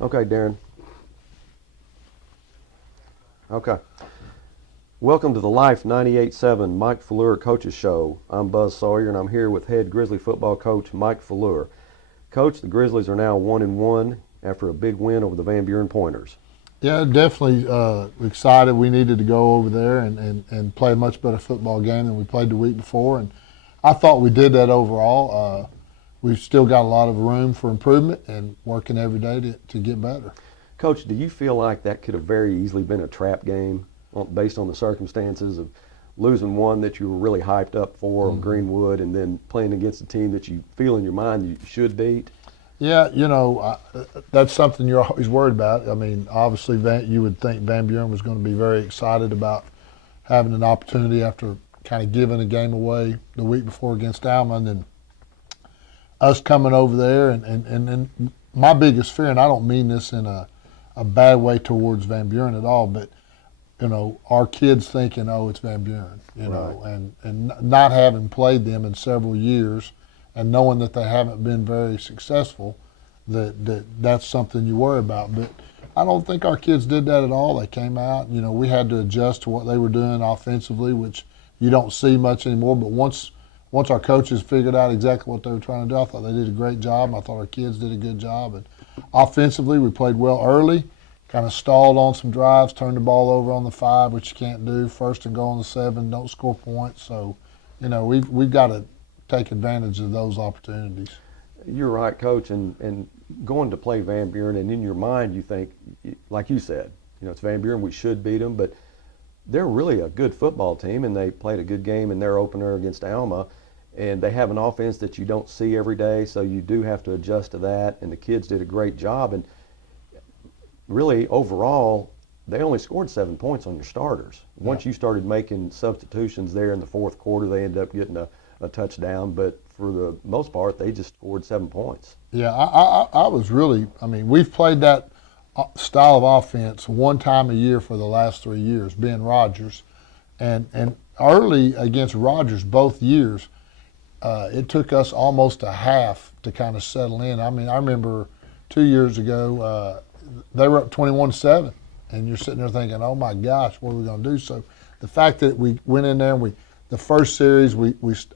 Okay, Darren. Okay. Welcome to the Life 98.7 Mike Fleur Coaches Show. I'm Buzz Sawyer, and I'm here with head Grizzly football coach Mike Fleur. Coach, the Grizzlies are now 1-1 after a big win over the Van Buren Pointers. Yeah, definitely excited. We needed to go over there and play a much better football game than we played the week before. And I thought we did that overall. We've still got a lot of room for improvement and working every day to get better. Coach, do you feel like that could have very easily been a trap game based on the circumstances of losing one that you were really hyped up for on Greenwood and then playing against a team that you feel in your mind you should beat? Yeah, that's something you're always worried about. I mean, obviously, you would think Van Buren was going to be very excited about having an opportunity after kind of giving a game away the week before against Alma, and then us coming over there. And my biggest fear, and I don't mean this in a bad way towards Van Buren at all, but our kids thinking, oh, it's Van Buren, and not having played them in several years, and knowing that they haven't been very successful, that's something you worry about. But I don't think our kids did that at all. They came out, we had to adjust to what they were doing offensively, which you don't see much anymore. But once our coaches figured out exactly what they were trying to do, I thought they did a great job. I thought our kids did a good job. And offensively, we played well early, kind of stalled on some drives, turned the ball over on the 5, which you can't do. First and go on the 7, don't score points. So, we've got to take advantage of those opportunities. You're right, Coach, and going to play Van Buren, and in your mind you think, like you said, it's Van Buren, we should beat them, but they're really a good football team, and they played a good game in their opener against Alma, and they have an offense that you don't see every day, so you do have to adjust to that, and the kids did a great job, and really overall they only scored 7 points on your starters. Once you started making substitutions there in the fourth quarter, they ended up getting a touchdown, but for the most part, they just scored 7 points. Yeah, I was really, we've played that style of offense one time a year for the last 3 years, being Rogers. And early against Rogers both years, it took us almost a half to kind of settle in. I remember 2 years ago, they were up 21-7, and you're sitting there thinking, oh my gosh, what are we going to do? So the fact that we went in there and the first series,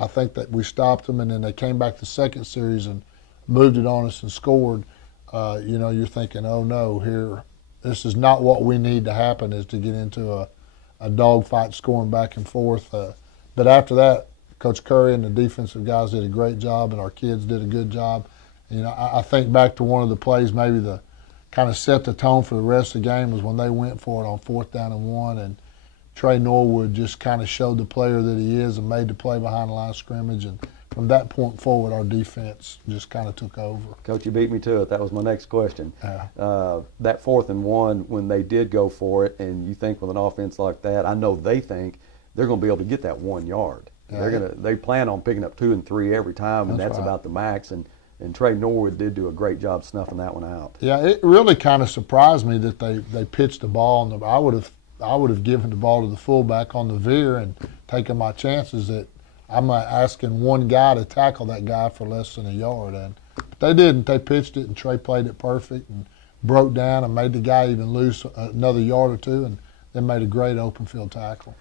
I think that we stopped them, and then they came back the second series and moved it on us and scored. You're thinking, oh no, this is not what we need to happen, is to get into a dogfight scoring back and forth. But after that, Coach Curry and the defensive guys did a great job, and our kids did a good job. I think back to one of the plays, maybe the kind of set the tone for the rest of the game, was when they went for it on 4th down and 1, and Trey Norwood just kind of showed the player that he is and made the play behind the line of scrimmage. And from that point forward, our defense just kind of took over. Coach, you beat me to it. That was my next question. Yeah. That 4th and 1, when they did go for it, and you think with an offense like that, I know they think they're going to be able to get that 1 yard. Yeah. They plan on picking up 2 and 3 every time, and that's right. About the max. And Trey Norwood did do a great job snuffing that one out. Yeah, it really kind of surprised me that they pitched the ball. I would have given the ball to the fullback on the veer and taken my chances that I'm asking one guy to tackle that guy for less than a yard. But they didn't. They pitched it, and Trey played it perfect and broke down and made the guy even lose another yard or two, and then made a great open field tackle.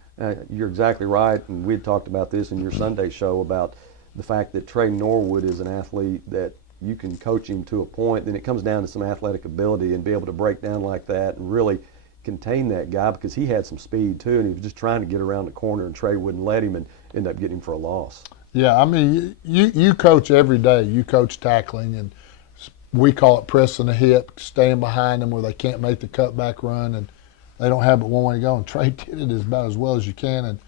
You're exactly right, and we had talked about this in your Sunday show about the fact that Trey Norwood is an athlete that you can coach him to a point, then it comes down to some athletic ability and be able to break down like that and really contain that guy, because he had some speed too, and he was just trying to get around the corner, and Trey wouldn't let him and end up getting him for a loss. Yeah, you coach every day. You coach tackling, and we call it pressing the hip, staying behind them where they can't make the cutback run, and they don't have but one way to go. And Trey did it about as well as you can, and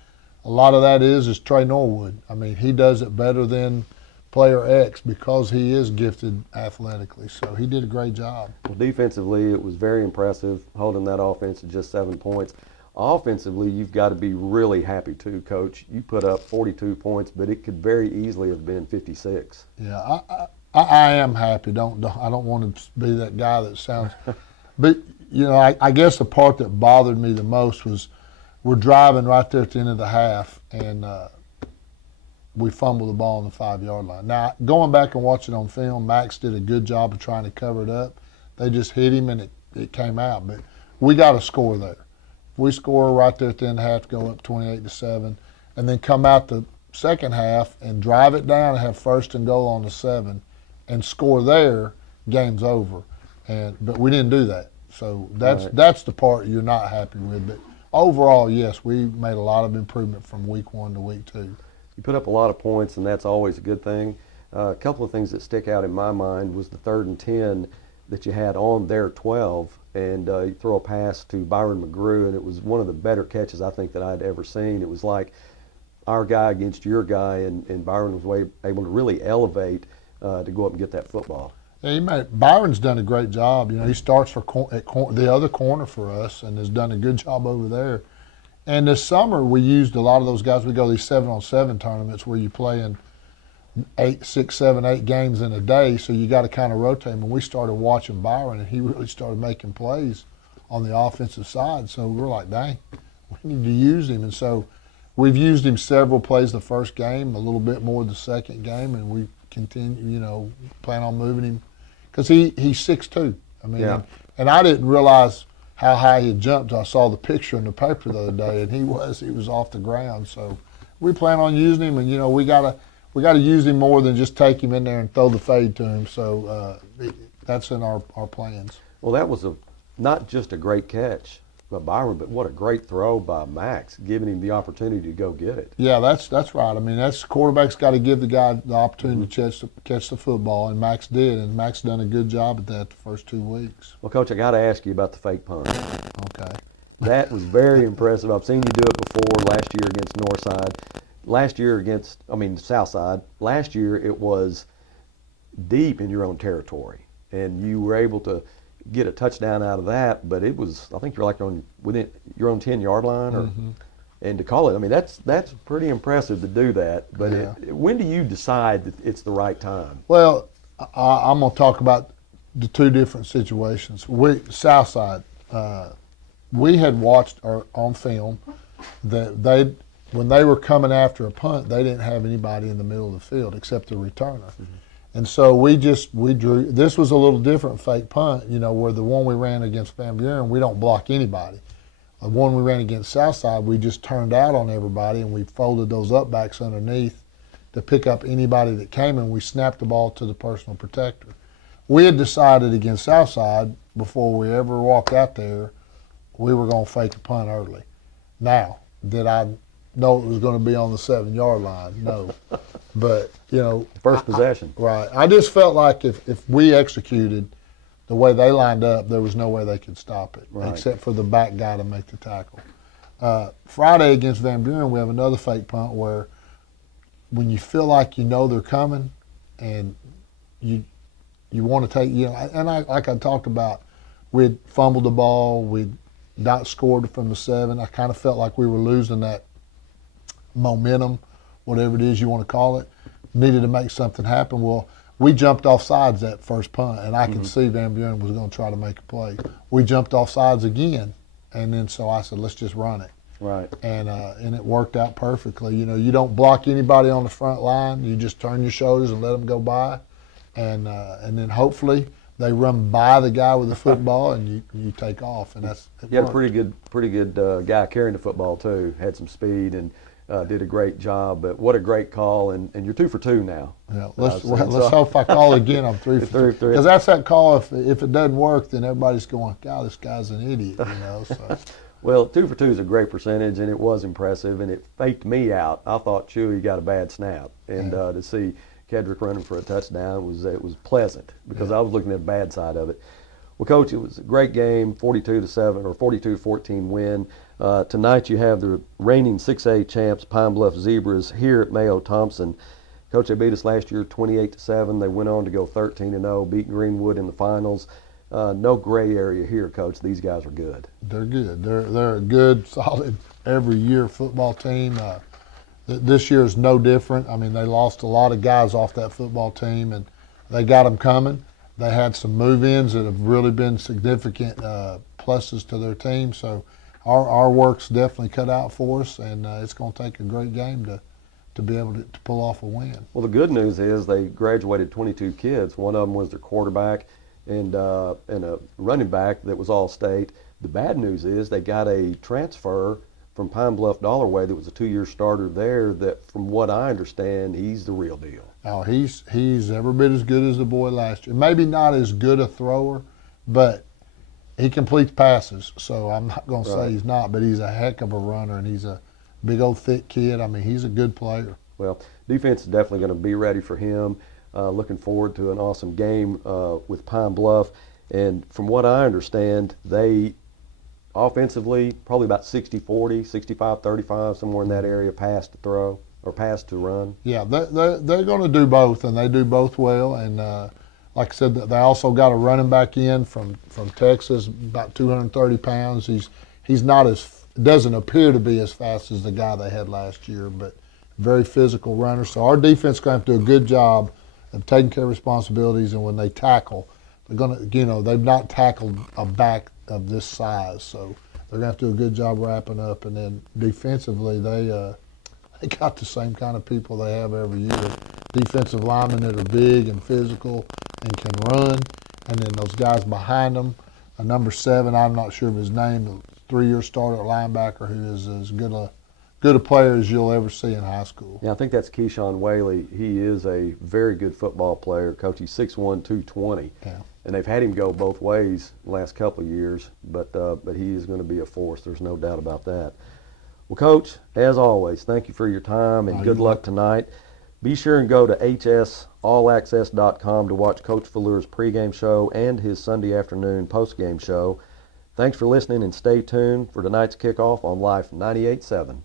a lot of that is Trey Norwood. He does it better than player X because he is gifted athletically. So he did a great job. Well, defensively, it was very impressive, holding that offense to just 7 points. Offensively, you've got to be really happy too, Coach. You put up 42 points, but it could very easily have been 56. Yeah, I am happy. I don't want to be that guy that sounds. But I guess the part that bothered me the most was we're driving right there at the end of the half, and we fumbled the ball on the 5-yard line. Now, going back and watching on film, Max did a good job of trying to cover it up. They just hit him and it came out. But we got to score there. If we score right there at the end of the half, go up 28-7, and then come out the second half and drive it down and have first and goal on the 7 and score there, game's over. But we didn't do that. So that's the part you're not happy with. But overall, yes, we made a lot of improvement from week 1 to week 2. You put up a lot of points, and that's always a good thing. A couple of things that stick out in my mind was the 3rd and 10 that you had on their 12, and you throw a pass to Byron McGrew, and it was one of the better catches I think that I'd ever seen. It was like our guy against your guy, and Byron was able to really elevate to go up and get that football. Yeah, Byron's done a great job. You know, he starts at the other corner for us and has done a good job over there. And this summer we used a lot of those guys. We go to these 7-on-7 tournaments where you play in 8, 6, 7, 8 games in a day, so you got to kind of rotate them. And we started watching Byron, and he really started making plays on the offensive side. So we were like, dang, we need to use him. And so we've used him several plays the first game, a little bit more the second game, and we continue, plan on moving him because he's 6'2". I mean, yeah. and I didn't realize how high he had jumped. I saw the picture in the paper the other day, and he was off the ground. So we plan on using him, and we got to use him more than just take him in there and throw the fade to him. So that's in our plans. Well, that was not just a great catch by Byron, but what a great throw by Max, giving him the opportunity to go get it. Yeah, that's right. I mean, quarterback's got to give the guy the opportunity to catch the football, and Max did, and Max done a good job at that the first 2 weeks. Well, Coach, I got to ask you about the fake punt. Okay. That was very impressive. I've seen you do it before last year against Northside. Last year against, Southside. Last year it was deep in your own territory, and you were able to get a touchdown out of that. But it was, I think you're like within your own 10-yard line, and to call it, that's pretty impressive to do that. But yeah. When do you decide that it's the right time? Well, I'm going to talk about the 2 different situations. Southside, we had watched on film that when they were coming after a punt, they didn't have anybody in the middle of the field except the returner. Mm-hmm. And so we drew. This was a little different fake punt, where the one we ran against Van Buren, we don't block anybody. The one we ran against Southside, we just turned out on everybody, and we folded those up backs underneath to pick up anybody that came, and we snapped the ball to the personal protector. We had decided against Southside before we ever walked out there, we were going to fake a punt early. Now, did I know it was going to be on the 7-yard line? No. But, First possession. Right. I just felt like if we executed the way they lined up, there was no way they could stop it, right, except for the back guy to make the tackle. Friday against Van Buren, we have another fake punt where when you feel like they're coming and you want to take, like I talked about, we'd fumbled the ball, we'd not scored from the 7. I kind of felt like we were losing that momentum, whatever it is you want to call it, needed to make something happen. Well, we jumped off sides that first punt, and I could see Van Buren was going to try to make a play. We jumped off sides again, and then so I said, let's just run it. Right. And it worked out perfectly. You don't block anybody on the front line. You just turn your shoulders and let them go by, and then hopefully they run by the guy with the football, and you take off, and that's. You had a pretty good guy carrying the football too. Had some speed and did a great job. But what a great call, and you're 2 for 2. Now. Yeah, let's hope if I call again, I'm 3 for 3. Because that's that call. If it doesn't work, then everybody's going, God, this guy's an idiot. So. Well, 2 for 2 is a great percentage, and it was impressive, and it faked me out. I thought Chewy got a bad snap, and to see Kedrick running for a touchdown was pleasant because I was looking at the bad side of it. Well, Coach, it was a great game, 42-7 or 42-14 win. Tonight you have the reigning 6A champs, Pine Bluff Zebras, here at Mayo Thompson. Coach, they beat us last year 28-7. They went on to go 13-0, beat Greenwood in the finals. No gray area here, Coach. These guys are good. They're good. They're a good, solid, every year football team. This year is no different. I mean, they lost a lot of guys off that football team, and they got them coming. They had some move-ins that have really been significant pluses to their team. So our work's definitely cut out for us, and it's going to take a great game to be able to pull off a win. Well, the good news is they graduated 22 kids. One of them was their quarterback, and a running back that was All-State. The bad news is they got a transfer from Pine Bluff Dollarway that was a 2-year starter there that, from what I understand, he's the real deal. Oh, he's every bit as good as the boy last year. Maybe not as good a thrower, but he completes passes. So I'm not going to say he's not, but he's a heck of a runner, and he's a big old thick kid. I mean, he's a good player. Well, defense is definitely going to be ready for him. Looking forward to an awesome game with Pine Bluff. And from what I understand, they offensively probably about 60-40, 65-35, somewhere in that area, pass to throw or pass to run. Yeah, they're going to do both, and they do both well. And like I said, they also got a running back in from Texas, about 230 pounds. He's not doesn't appear to be as fast as the guy they had last year, but very physical runner. So our defense is going to have to do a good job of taking care of responsibilities, and when they tackle, they're going to, they've not tackled a back of this size, so they're going to have to do a good job wrapping up. And then defensively, they got the same kind of people they have every year. Defensive linemen that are big and physical and can run, and then those guys behind them. Number 7, I'm not sure of his name, a 3-year starter linebacker who is as good a player as you'll ever see in high school. Yeah, I think that's Keyshawn Whaley. He is a very good football player. Coach, he's 6'1", 220. Yeah. And they've had him go both ways the last couple of years, but he is going to be a force. There's no doubt about that. Well, Coach, as always, thank you for your time, and good luck tonight. Be sure and go to hsallaccess.com to watch Coach Falleur's pregame show and his Sunday afternoon postgame show. Thanks for listening, and stay tuned for tonight's kickoff on Life 98.7.